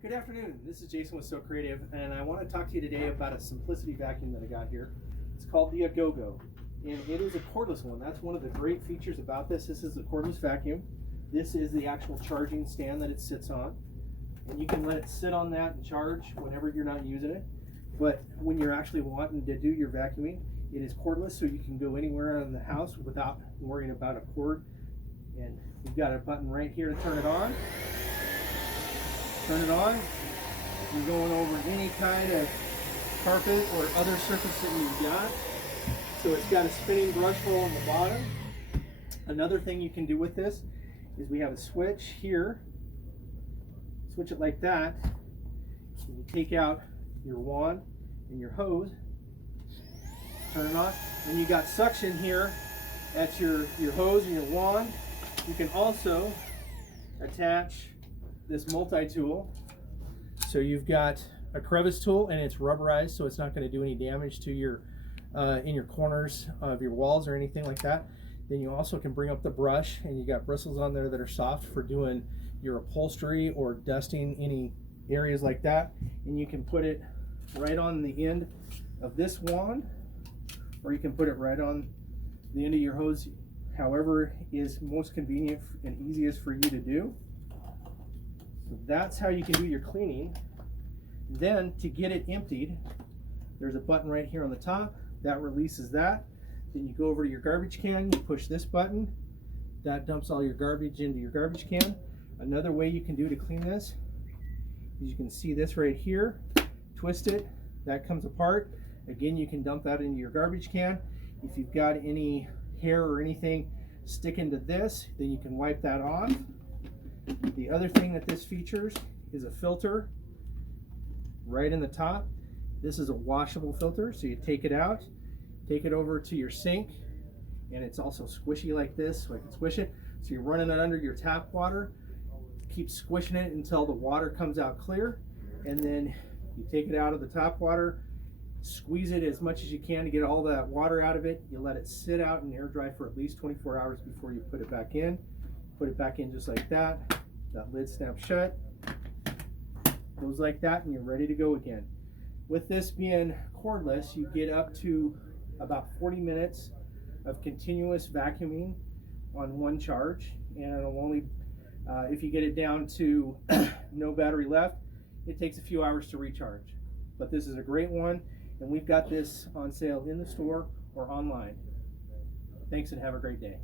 Good afternoon, this is Jason with So Creative, and I want to talk to you today about a simplicity vacuum that I got here. It's called the Agogo, and it is a cordless one. That's one of the great features about this. This is a cordless vacuum. This is the actual charging stand that it sits on, and you can let it sit on that and charge whenever you're not using it. But when you're actually wanting to do your vacuuming, it is cordless, so you can go anywhere in the house without worrying about a cord. And you've got a button right here to turn it on. Turn it on. You're going over any kind of carpet or other surface that you've got. So it's got a spinning brush hole on the bottom. Another thing you can do with this is we have a switch here. Switch it like that. You take out your wand and your hose. Turn it on. And you got suction here at your hose and your wand. You can also attach this multi-tool. So you've got a crevice tool, and it's rubberized, so it's not going to do any damage to your in your corners of your walls or anything like that. Then you also can bring up the brush, and you got bristles on there that are soft for doing your upholstery or dusting any areas like that. And you can put it right on the end of this wand, or you can put it right on the end of your hose, however is most convenient and easiest for you to do. So that's how you can do your cleaning. Then to get it emptied, there's a button right here on the top that releases that. Then you go over to your garbage can, you push this button, that dumps all your garbage into your garbage can. Another way you can do to clean this is you can see this right here, twist it, that comes apart. Again, you can dump that into your garbage can. If you've got any hair or anything sticking to this, then you can wipe that off. The other thing that this features is a filter right in the top. This is a washable filter, so you take it out, take it over to your sink, and it's also squishy like this, so I can squish it. So you're running it under your tap water, keep squishing it until the water comes out clear, and then you take it out of the tap water, squeeze it as much as you can to get all that water out of it. You let it sit out and air dry for at least 24 hours before you put it back in. Put it back in just like that. That lid snaps shut. Goes like that, and you're ready to go again. With this being cordless, you get up to about 40 minutes of continuous vacuuming on one charge, and it'll only, if you get it down to no battery left, it takes a few hours to recharge. But this is a great one, and we've got this on sale in the store or online. Thanks, and have a great day.